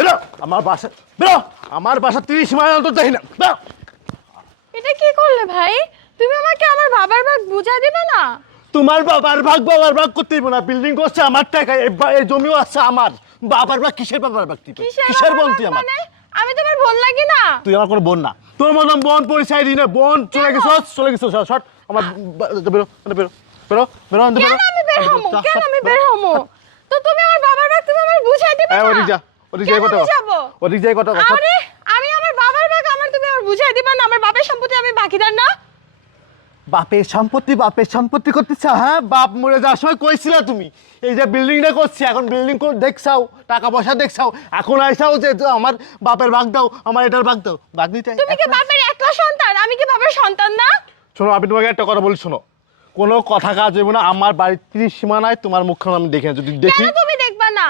বেরো আমার বাসা, বেরো আমার বাসা 30 মাইল অন্তর যাই না। বেরো। এটা কি করলে ভাই? তুমি আমাকে আমার বাবার ভাগ বুঝাই দিবে না? তোমার বাবার ভাগ করতেইব না, বিল্ডিং করছে আমার টাকায়, এই জমিও আছে আমার। বাবার ভাগ কিসের বাবার ভাগ? তুই কিসের বোন তুই আমার? মানে আমি তোমার বোন লাগি না? তুই আমার কোনো বোন না, তোর মতন বোন পরিচয় দিই না। বোন চলে গেছস শর্ট আমার। বেরো বেরো বেরো বেরো আনতে বেরো। কেন আমি বের হমু? কেন আমি বের হমু? তো তুমি আমার বাবার ভাগ তুমি আমার বুঝাই দিবে না? ওদিক যা, ওদিক যাই কথা, ওদিক যাই কথা। আরে আমি আমার বাবার ভাগ তুমি আমার বুঝাই দিবা না? আমার বাপের সম্পত্তি আমি বাকিদার না? বাপের সম্পত্তি করতেছ? হ্যাঁ, বাপ মরে যাওয়ার সময় কইছিলা তুমি এই যে বিল্ডিংটা করছি, এখন বিল্ডিং দেখছাও, টাকা পয়সা দেখছাও, এখন আইসাও যে আমার বাপের ভাগ দাও, আমার এটার ভাগ দাও। ভাগ নিতে তুমি কি বাপের একলা সন্তান? আমি কি বাপের সন্তান না? শোনো, আমি তোমাকে একটা কথা বলি, শোনো, কোনো কথা কাজ হইব না। আমার বাড়ির 30 সীমানায় তোমার মুখখানা আমি দেখি না। যদি দেখি, কেন তুমি দেখবা না?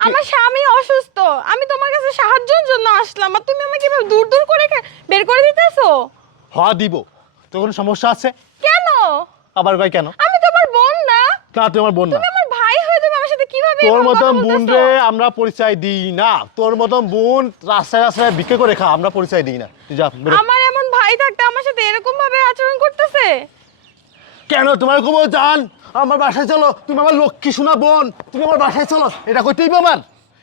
আমার স্বামী অসুস্থ, আমি তোমার কাছে সাহায্যের জন্য আসলাম, আর তুমি আমাকে এভাবে দূর দূর করে বের করে দিতেছো। দিব তো, কোনো সমস্যা আছে? কেন? আবার ভাই কেন? আমি তোমার বোন না? না, তুই আমার বোন না। তুমি আমার ভাই হয়ে তুমি আমার সাথে কিভাবে তোর এভাবে মতন কথা বোন বলতেছো? রে আমরা পরিচয় দিই না। তোর মতন বোন রাস্তায় রাস্তায় ভিক্ষে করে খা, আমরা পরিচয় দিই না। তুই যা, বেরো। আমার এমন ভাই থাকতে আমার সাথে এরকম ভাবে আচরণ করতেছে? কেন তোমার কবো জান, আমার বাসায় চলো, তুমি আমার লক্ষ্মী শোনা বোন, তুমি আমার বাসায় চলো। এটা করতে হইব আমার,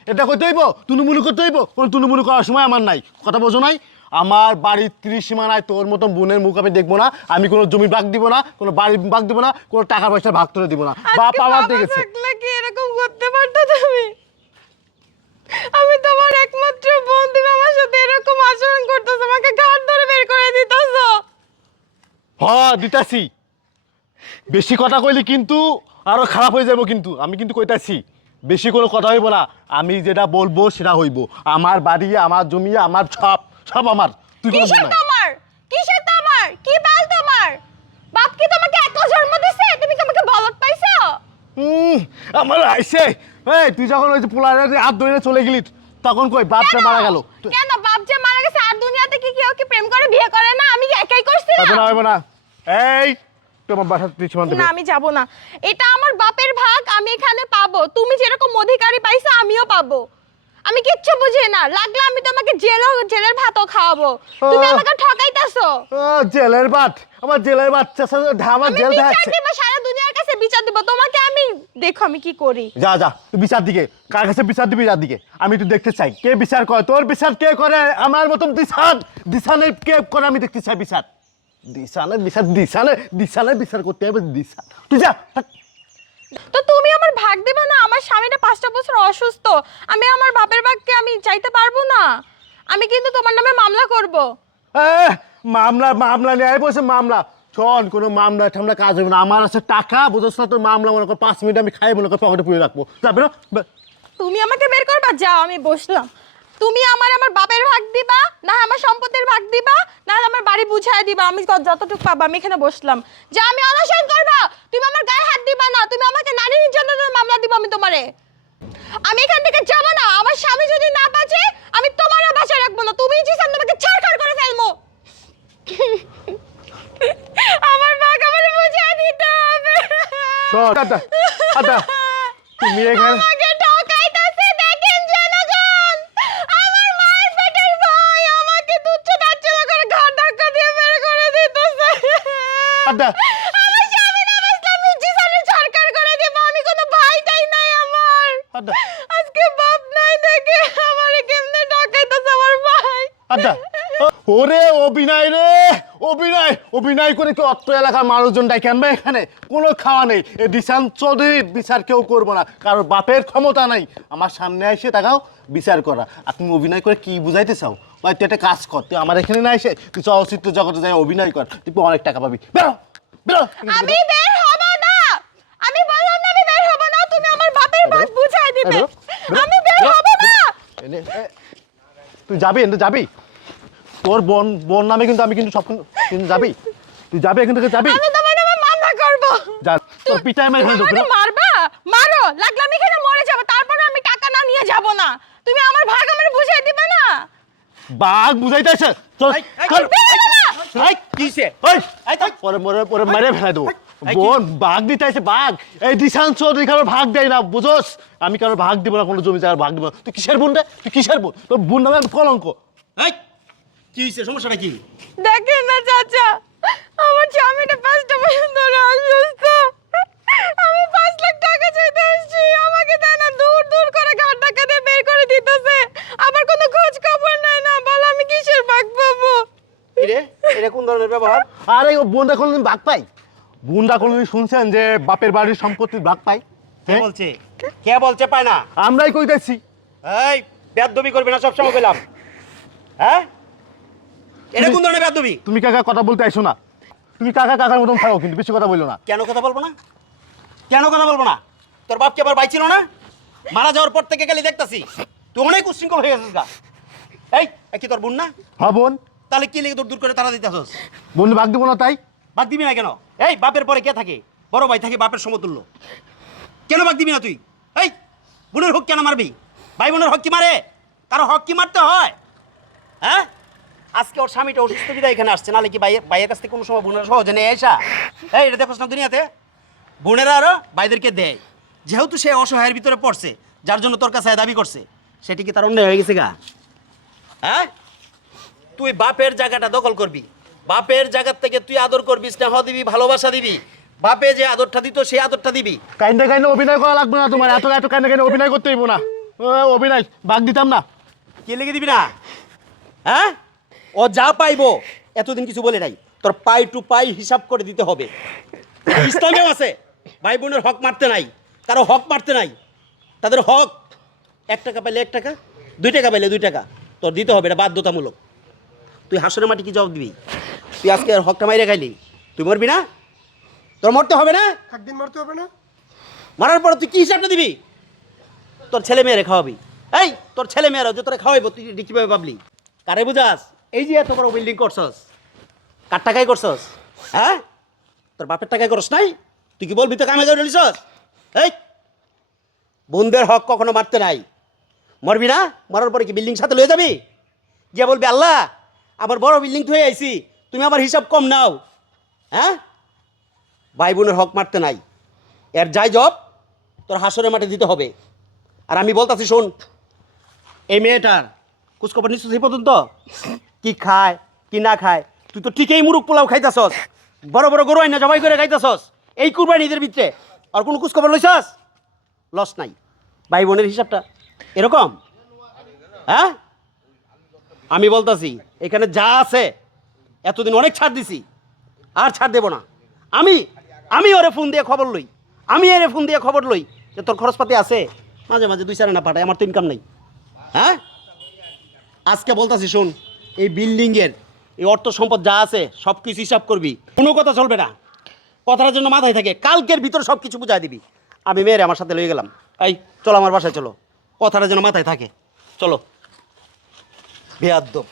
এটা করতে হইব, তুনুমুনু করতে হইব। কোনো তুনুমুনু করার সময় আমার নাই, কথা বোঝো নাই? আমার বাড়ির 30 সীমানায় তোর মতন বোনের মুখ আমি দেখবো না। আমি কোনো জমি ভাগ দিব না, কোনো বাড়ির ভাগ দিব না, কোনো টাকা পয়সার ভাগ তোরে দিব না। বাপ আমার দেখেছে। থাকলে কি এরকম করতে পারতো তুমি? আমি তোমার একমাত্র বোন, তুমি আমার সাথে এরকম আচরণ করতেছো, আমাকে ঘাট ধরে বের করে দিতেছো। দিতাছি। বেশি কথা কইলি কিন্তু আরো খারাপ হয়ে যাবো, কিন্তু আমি কিন্তু কইতাছি বেশি কোনো কথা হইব না। আমি যেটা বলবো সেটা হইব। আমার বাড়ি, আমার জমি, আমার সব সব আমার। তুই কোনো কিসের বল না। তোমার? কিসের তোমার? কি বাল তোমার? বাপ কি তোমাকে একলা জন্ম দিছে? তুমি কি আমাকে বলদ পাইছো? আমার আইছে। এই তুই যখন ওই যে পোলারে হাত ধরে চলে গেলি, তখন কই বাপটা মারা গেল? কেন বাপ যে মারা গেছে আর দুনিয়াতে কি কেউ কি প্রেম করে বিয়ে করে না? আমি কি একাই করছিলাম? হইব না। এই তোমার বাসা তুই সীমান্ত না, আমি যাব না। এটা আমার বাপের ভাগ, আমি এখানে পাবো। তুমি যেরকম অধিকারী পাইছো আমিও পাবো। আমি কিচ্ছু বুঝি না, লাগলে আমি তোমাকে জেলের ভাতও খাওয়াবো। তুমি আমাকে ঠকাইতাছো। জেলের ভাত? আমার জেলের বাচ্চা আমার আমি জেল বিচার দেখাচ্ছে। দিব, সারা দুনিয়ার কাছে বিচার দিব তোমাকে। আমি দেখো আমি কি করি। যা যা, তুই বিচার দিকে, কার কাছে বিচার দিবি যার দিকে। আমি একটু দেখতে চাই কে বিচার করে, তোর বিচার কে করে? আমার মতন দিশানের কে করে আমি দেখতে চাই বিচার। দিশানের বিচার করতে হবে দিশা। তুই যা। তো তুমি আমার ভাগ দেবে না? আমার স্বামীটা 5টা বছর অসুস্থ, আমি আমার বাপের ভাগকে আমি চাইতে পারবো না? আমি কিন্তু তোমার নামে মামলা করব। মামলা নিয়ে বসে মামলা। শোন, কোনো মামলা ঠামলা কাজ হবে না। আমার আছে টাকা, বুঝছ না? তোর মামলা মনে কর 5 মিনিট আমি খাই মনে কর পকেটে পুড়ে রাখবো। যাবে না? তুমি আমাকে বের করবা? যাও, আমি বসলাম। তুমি আমার বাপের ভাগ দিবা, না আমার সম্পত্তির ভাগ দিবা, না আমার বাড়ি বুঝায় দিবা। আমি যতটুকু পাবো আমি এখানে বসলাম। যা, আমি অনশন করবা। তুমি আমার গায়ে হাত দিবা না। তুমি আমাকে নারী নির্যাতনের মামলা দিবা আমি তোমারে। আমি এখান থেকে যাব না। আমার স্বামী যদি না বাঁচে আমি তোমারও বাঁচায় রাখবো না। তুমি জিসান তোমাকে ছাড়খাড় করে ফেলবো। আমার ভাগ আমার বুঝায় দিতে হবে। শোন, তুমি এখানে আমাকে ঠকাইতাছে, দেখেন জনগণ। আমার মায়ের পেটের ভাই আমাকে তুচ্ছ-তাচ্ছিল্য করে ঘাট ধাক্কা দিয়ে বের করে দিতেছে। আমার স্বামী না বাঁচলে আমি জিসানের ছাড়খাড় করে দেব। আমি কোনো ভাইটাই নাই আমার। আজকে বাপ নাই দেখে আমারে কেমনে ঠকাইতাছে আমার ভাই। ওরে অভিনয় রে, অভিনয় করে কি অত্র এলাকার মানুষজন ডাকে আনবে এখানে? কোনো খাওয়া নেই। এই দিশান চৌধুরীর বিচার কেউ করবো না, কারণ বাপের ক্ষমতা নাই আমার সামনে এসে তাকাও বিচার করা। আর তুমি অভিনয় করে কি বুঝাইতে চাও? ভাই তুই একটা কাজ কর, তুই আমার এখানে না এসে তুই চলচ্চিত্র জগতে যাই অভিনয় কর, তুই অনেক টাকা পাবি। বেরো বেরো। আমি বের হব না। আমি বললাম না আমি বের হব না। তুমি আমার বাপের ভাগ বুঝাই দিবে। আমি বের হব না। তুই যাবি, যাবি? তোর বোন নামে কিন্তু আমি কিন্তু সব কিন্তু যাবি, তুই যাবি এখান থেকে যাবি। আমি তোমার নামে মামলা করব। যা, তোর পিটাই মার এখানে ঢুকবে। মারবা? মারো, লাগলে আমি এখানে মরে যাব, তারপরে আমি টাকা না নিয়ে যাব না। তুমি আমার ভাগ আমার বুঝাই দিবে না? বাঘ বুঝাইতে আছে চল। বের হবো না। কিসে? পরে মেরে ফেলাই দেবো। বোন ভাগ দিতে আছে ভাগ, এই দিশান চৌধুরী কারোর ভাগ দেয় না বুঝোস, আমি কারোর ভাগ দিব না, কোনো জমি জায়গার ভাগ দিব না। তুই কিসের বোন রে, তুই কিসের বোন? তোর বোন নামে আমি কলঙ্ক। এই কি হয়েছে, সমস্যাটা কি? দেখেন না চাচা, আমার স্বামীটা 5টা বছর ধরে অসুস্থ। আমি 5 লাখ টাকা চাইতে আসছি, আমাকে দেয় না, দূর দূর করে ঘাট ধাক্কা দিয়ে বের করে দিতেছে। আমার কোনো খোঁজ খবর নাই না, বল আমি কিসের ভাগ পাবো? রে এটা কোন ধরনের ব্যবহার? আরে ও বোনরা কোনোদিন ভাগ পাই? বোনরা কোনোদিন শুনছেন যে বাপের বাড়ির সম্পত্তির ভাগ পাই? কে বলছে? কে বলছে পায় না? আমরাই কইতেছি। এই বেয়াদবি করবে না সবসময় পেলাম, হ্যাঁ? এটা কোন ধরনের বেয়াদবি? তুমি কাকা কথা বলতে আইসো না, তুমি কাকা কাকার মতন থাকো, কিন্তু বেশি কথা বললো না। কেন কথা বলবো না? কেন কথা বলবো না? তোর বাপ কি আবার বাইছিল না? মারা যাওয়ার পর থেকে গেলি দেখতাছি তুই অনেক উচ্ছৃঙ্খল হয়ে গেছিস গা। এই কি তোর বোন না? হ্যাঁ বোন। তাহলে কি লিখে দূর দূর করে তারা দিতেছস? বোন ভাগ দিব না তাই? বাদ দিবি না কেন? এই বাপের পরে কে থাকে? বড় ভাই থাকে বাপের সমতুল্য, কেন বাদ দিবি না তুই? এই বোনের হক কেন মারবি? ভাই বোনের হক কি মারে? কারো হক কি মারতে হয়? হ্যাঁ, আজকে ওর স্বামীটা অসুস্থ বিদায় এখানে আসছে, নাহলে কি ভাইয়ের কাছ থেকে কোনো সময় বোনের সহজে নেই আইসা? এই এটা দেখোস না দুনিয়াতে বোনেরা আরো ভাইদেরকে দেয়, যেহেতু সে অসহায়ের ভিতরে পড়ছে, যার জন্য তোর কাছে দাবি করছে, সেটি কি তার অন্যায় হয়ে গেছে গা? হ্যাঁ, তুই বাপের জায়গাটা দখল করবি, বাপের জায়গার থেকে তুই আদর করবি, স্নেহ দিবি, ভালোবাসা দিবি, বাপে যে আদরটা দিত সেই আদরটা দিবি। কাইন্দে কাইন্দে অভিনয় করা লাগবে না তোমার, এত এত কাইন্দে কাইন্দে অভিনয় করতে হইব না। ও অভিনয় ভাগ দিতাম না। কে লেগে দিবি না? হ্যাঁ, ও যা পাইবো এতদিন কিছু বলে নাই, তোর পাই টু পাই হিসাব করে দিতে হবে। ইসলামেও আছে ভাই বোনের হক মারতে নাই, কারো হক মারতে নাই, তাদের হক 1 টাকা পাইলে 1 টাকা, 2 টাকা পাইলে 2 টাকা তোর দিতে হবে, এটা বাধ্যতামূলক। তুই হাসনের মাটি কি জবাব দিবি? তুই আজকে আর হকটা মাইরে খাইলি, তুই মরবি না? তোর মরতে হবে না? একদিন মরতে হবে না? মারার পর তুই কি হিসাবটা দিবি? তোর ছেলে মেয়েরে খাওয়াবি। এই তোর ছেলে মেয়েরা যে তোরা খাওয়াইবো তুই কিভাবে ভাবলি? কারে বুঝাস? এই যে এত বড় বিল্ডিং করছস, কার টাকায় করছস? হ্যাঁ, তোর বাপের টাকায় করস নাই? তুই কি বলবি তো কামে করে নিছস? এই বোনদের হক কখনো মারতে নাই। মরবি না? মরার পরে কি বিল্ডিং সাথে লয়ে যাবি? গিয়ে বলবি আল্লাহ আমার বড় বিল্ডিং ধুয়ে আইছি, তুমি আমার হিসাব কম নাও। হ্যাঁ, ভাই বোনের হক মারতে নাই, এর যাই জব তোর হাসরের মাঠে দিতে হবে। আর আমি বলতাছি শোন, এই মেয়েটার খোঁজখবর নিশ্চয় এই পর্যন্ত কি খায় কি না খায়? তুই তো ঠিকই মুরুখ পোলাও খাইতাছস, বড় বড় গরু আইনা জবাই করে খাইতাছস, এই কুরবানি ঈদের ভিতরে আর কোনো খোঁজখবর লইছস? লস নাই। ভাই বোনের হিসাবটা এরকম। হ্যাঁ, আমি বলতাছি এখানে যা আছে এতদিন অনেক ছাড় দিছি, আর ছাড় দেব না। আমি ওরে ফোন দিয়ে খবর লই, আমি এরে ফোন দিয়ে খবর লই যে তোর খরচপাতি আছে, মাঝে মাঝে 2 4 আনা পাঠায়, আমার তো ইনকাম নেই। হ্যাঁ, আজকে বলতাছি শোন, এই বিল্ডিংয়ের এই অর্থ সম্পদ যা আছে সব কিছু হিসাব করবি, কোনো কথা চলবে না, কথাটার জন্য মাথায় থাকে, কালকের ভিতর সব কিছু বুঝাই দিবি। আমি মেয়েরে আমার সাথে লয়ে গেলাম, এই চলো আমার বাসায় চলো, কথাটার জন্য মাথায় থাকে, চলো। বেয়াদ্দপ।